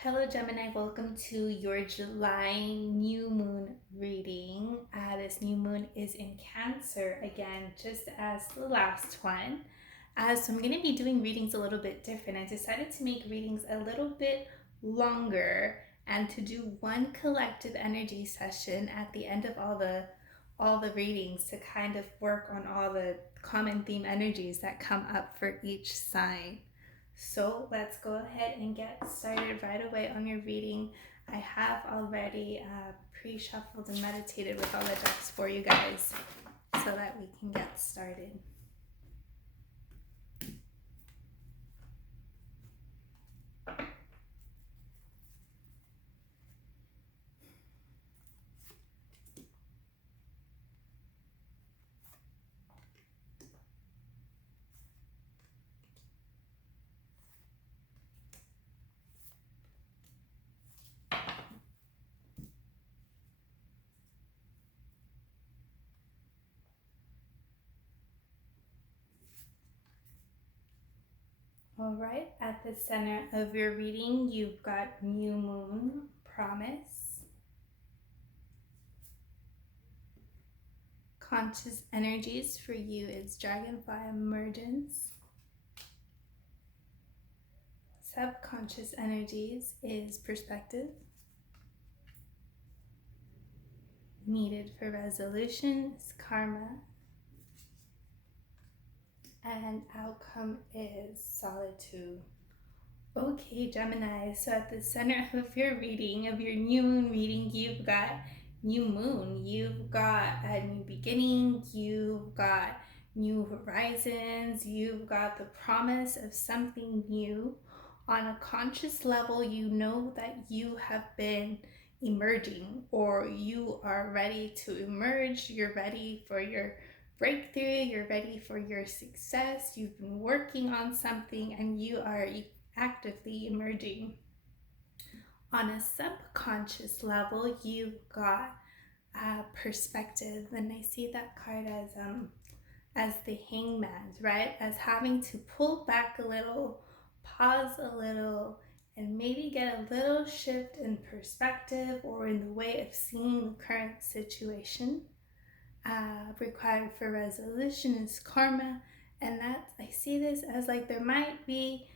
Hello, Gemini. Welcome to your July new moon reading. This new moon is in Cancer again, just as the last one. So I'm going to be doing readings a little bit different. I decided to make readings a little bit longer and to do one collective energy session at the end of all the readings to kind of work on all the common theme energies that come up for each sign. So let's go ahead and get started right away on your reading. I have already pre-shuffled and meditated with all the decks for you guys so that we can get started. All right, at the center of your reading, you've got new moon, promise, conscious energies for you is dragonfly emergence, subconscious energies is perspective, needed for resolution is karma, and outcome is solitude. Okay, Gemini, so at the center of your reading, of your new moon reading, you've got new moon, you've got a new beginning, you've got new horizons, you've got the promise of something new. On a conscious level, you know that you have been emerging or you are ready to emerge, you're ready for your breakthrough, you're ready for your success, you've been working on something and you are actively emerging. On a subconscious level, you've got perspective, and I see that card as the hangman, right? As having to pull back a little, pause a little, and maybe get a little shift in perspective or in the way of seeing the current situation. Required for resolution is karma, and that I see this as like there might be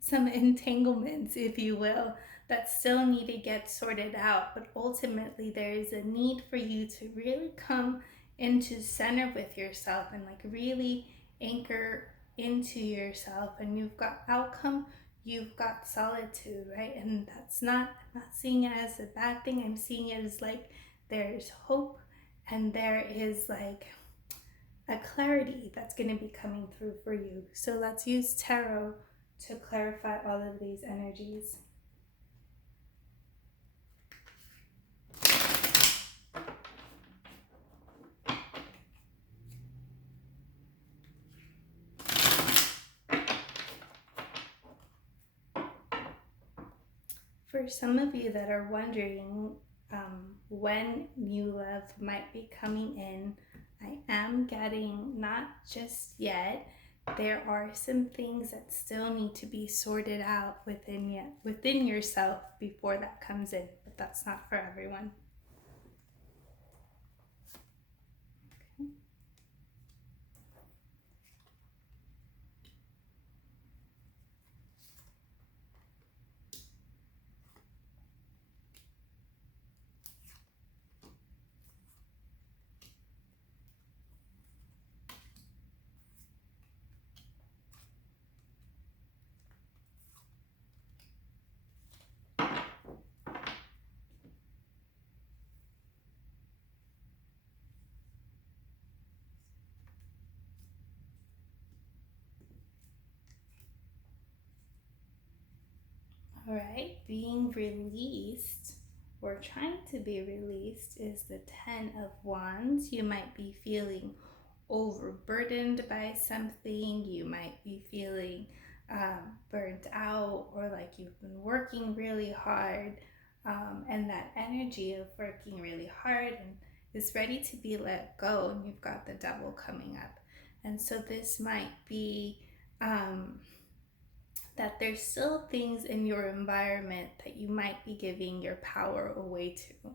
some entanglements, if you will, that still need to get sorted out. But ultimately, there is a need for you to really come into center with yourself and like really anchor into yourself. And you've got outcome, you've got solitude, right? And that's not, I'm not seeing it as a bad thing. I'm seeing it as like there's hope and there is like a clarity that's going to be coming through for you. So let's use tarot to clarify all of these energies. For some of you that are wondering when new love might be coming in, I am getting not just yet. There are some things that still need to be sorted out within yourself before that comes in, but that's not for everyone. Okay. All right, being released or trying to be released is the 10 of Wands. You might be feeling overburdened by something. You might be feeling burnt out or like you've been working really hard. And that energy of working really hard and is ready to be let go. And you've got the Devil coming up. And so this might be that there's still things in your environment that you might be giving your power away to.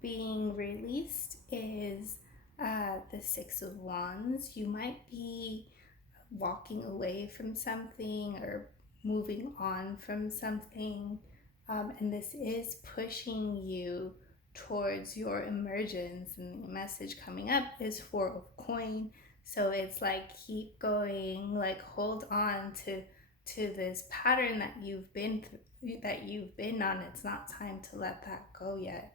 Being released is the Six of Wands. You might be walking away from something or moving on from something, and this is pushing you towards your emergence. And the message coming up is Four of Coin, so it's like keep going, like hold on to this pattern that you've been through, that you've been on. It's not time to let that go yet.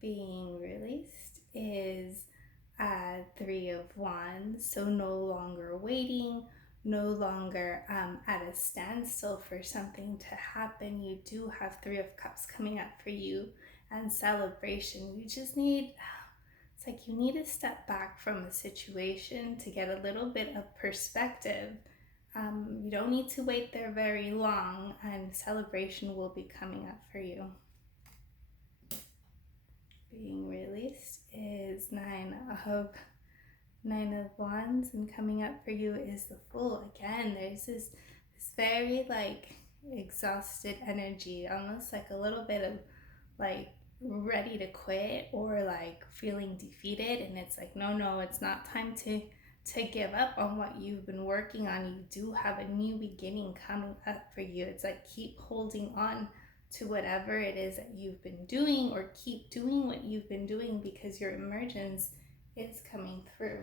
Being released is Three of Wands, so no longer waiting, no longer at a standstill for something to happen. You do have Three of Cups coming up for you and celebration. You just need, it's like you need to step back from the situation to get a little bit of perspective. You don't need to wait there very long, and celebration will be coming up for you. Being released is Nine of Wands, and coming up for you is the Fool. Again, there's this very like exhausted energy, almost like a little bit of like ready to quit or like feeling defeated, and it's like no, it's not time to give up on what you've been working on. You do have a new beginning coming up for you. It's like keep holding on to whatever it is that you've been doing, or keep doing what you've been doing, because your emergence is coming through.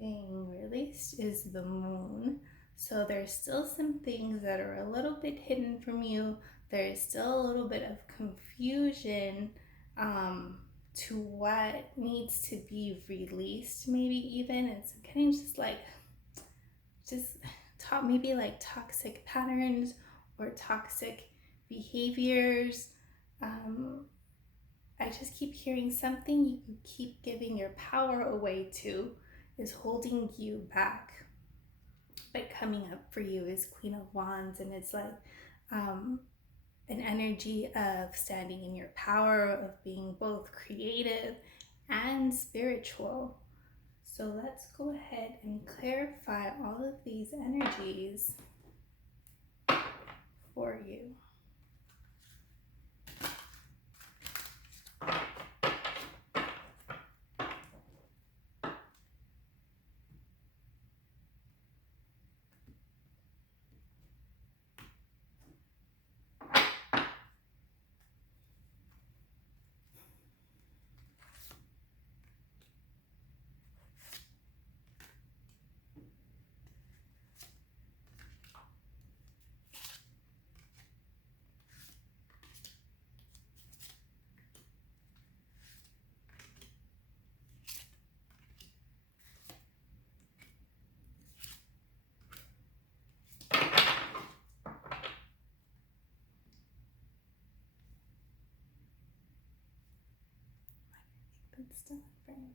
Being released is the Moon. So there's still some things that are a little bit hidden from you. There's still a little bit of confusion to what needs to be released, maybe even. It's kind of just maybe like toxic patterns or toxic behaviors. I just keep hearing something you keep giving your power away to is holding you back. But coming up for you is Queen of Wands, and it's like an energy of standing in your power, of being both creative and spiritual. So let's go ahead and clarify all of these energies for you. It's still in frame.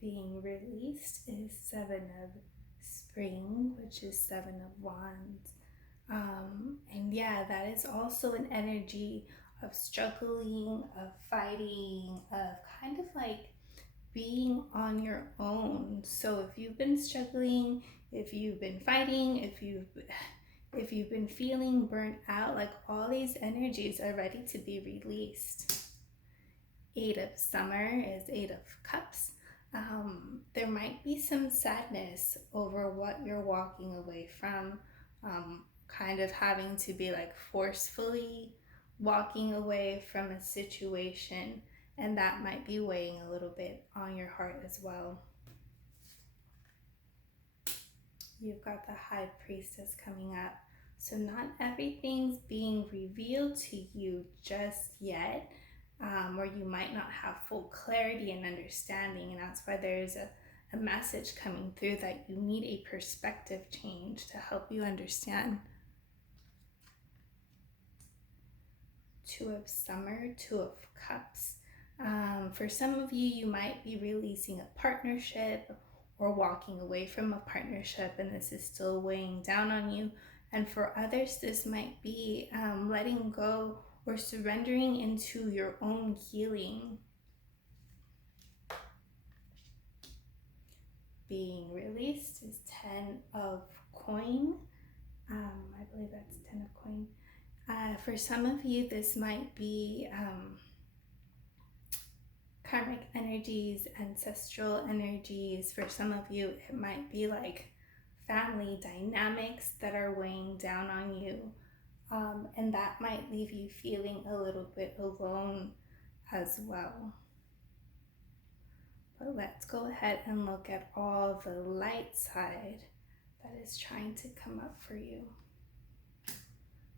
Being released is Seven of Spring, which is Seven of Wands. And yeah, that is also an energy of struggling, of fighting, of kind of like being on your own. So if you've been struggling, if you've been fighting, if you've been feeling burnt out, like all these energies are ready to be released. Eight of Summer is Eight of Cups. There might be some sadness over what you're walking away from, kind of having to be like forcefully walking away from a situation, and that might be weighing a little bit on your heart as well. You've got the High Priestess coming up. So not everything's being revealed to you just yet, or you might not have full clarity and understanding, and that's why there's a message coming through that you need a perspective change to help you understand. Two of Summer, Two of Cups. For some of you, you might be releasing a partnership or walking away from a partnership, and this is still weighing down on you. And for others, this might be letting go or surrendering into your own healing. Being released is 10 of coin. I believe that's 10 of coin. For some of you, this might be karmic energies, ancestral energies. For some of you, it might be like family dynamics that are weighing down on you. And that might leave you feeling a little bit alone as well. But let's go ahead and look at all the light side that is trying to come up for you.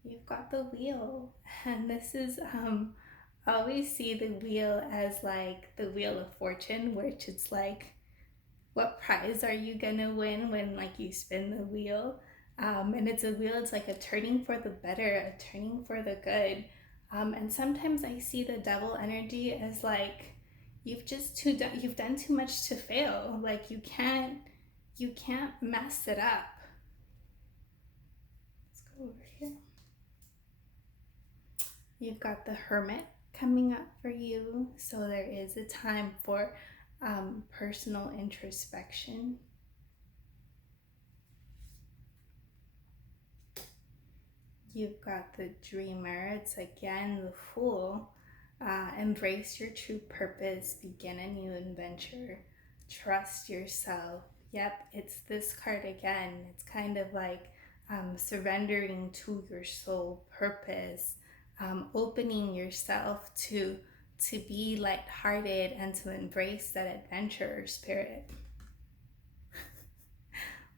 You've got the wheel, and this is I always see the wheel as like the wheel of fortune, which it's like, what prize are you gonna win when like you spin the wheel? And it's a wheel, it's like a turning for the better, a turning for the good. And sometimes I see the devil energy as like, you've done too much to fail. Like you can't mess it up. Let's go over here. You've got the Hermit coming up for you, so there is a time for personal introspection. You've got the Dreamer. It's again the Fool. Embrace your true purpose, begin a new adventure, trust yourself. Yep, it's this card again. It's kind of like surrendering to your soul purpose, opening yourself to be lighthearted and to embrace that adventure spirit.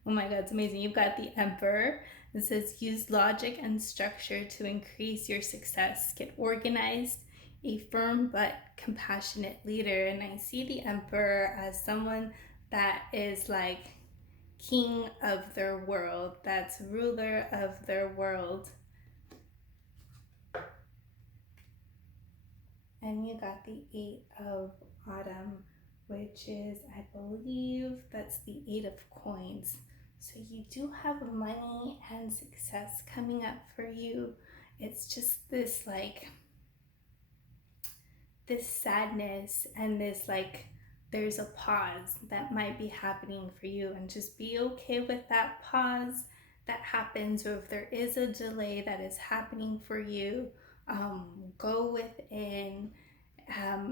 Oh my God, it's amazing. You've got the Emperor. It says, use logic and structure to increase your success. Get organized, a firm but compassionate leader. And I see the Emperor as someone that is like king of their world, that's ruler of their world. And you got the Eight of Autumn, which is, I believe, that's the Eight of Coins. So you do have money and success coming up for you. It's just this like, this sadness and this like, there's a pause that might be happening for you, and just be okay with that pause that happens, or if there is a delay that is happening for you, go within,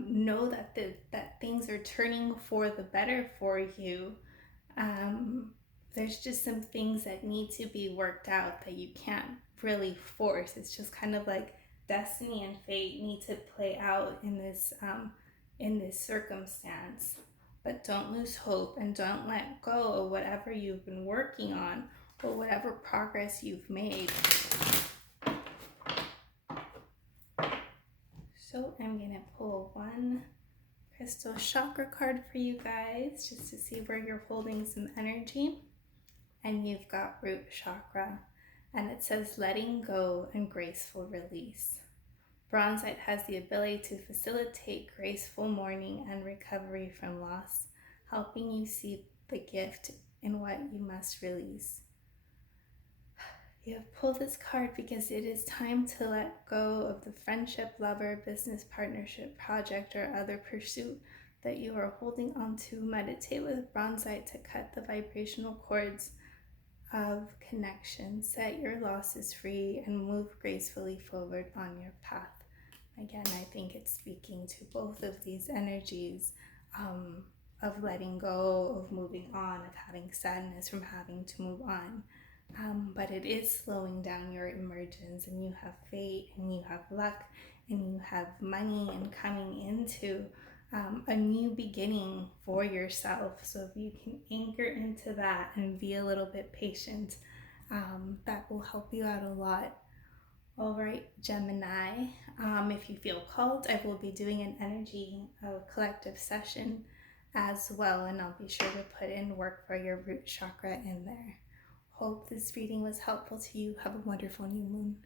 know that that things are turning for the better for you. There's just some things that need to be worked out that you can't really force. It's just kind of like destiny and fate need to play out in this circumstance. But don't lose hope and don't let go of whatever you've been working on or whatever progress you've made. So I'm gonna pull one crystal chakra card for you guys just to see where you're holding some energy. And you've got root chakra, and it says letting go and graceful release. Bronzite has the ability to facilitate graceful mourning and recovery from loss, helping you see the gift in what you must release. You have pulled this card because it is time to let go of the friendship, lover, business partnership, project, or other pursuit that you are holding on to. Meditate with Bronzite to cut the vibrational cords of connection. Set your losses free and move gracefully forward on your path. Again, I think it's speaking to both of these energies of letting go, of moving on, of having sadness from having to move on. But it is slowing down your emergence, and you have fate, and you have luck, and you have money, and coming into a new beginning for yourself. So if you can anchor into that and be a little bit patient, that will help you out a lot. All right, Gemini, if you feel called, I will be doing an energy collective session as well, and I'll be sure to put in work for your root chakra in there. Hope this reading was helpful to you. Have a wonderful new moon.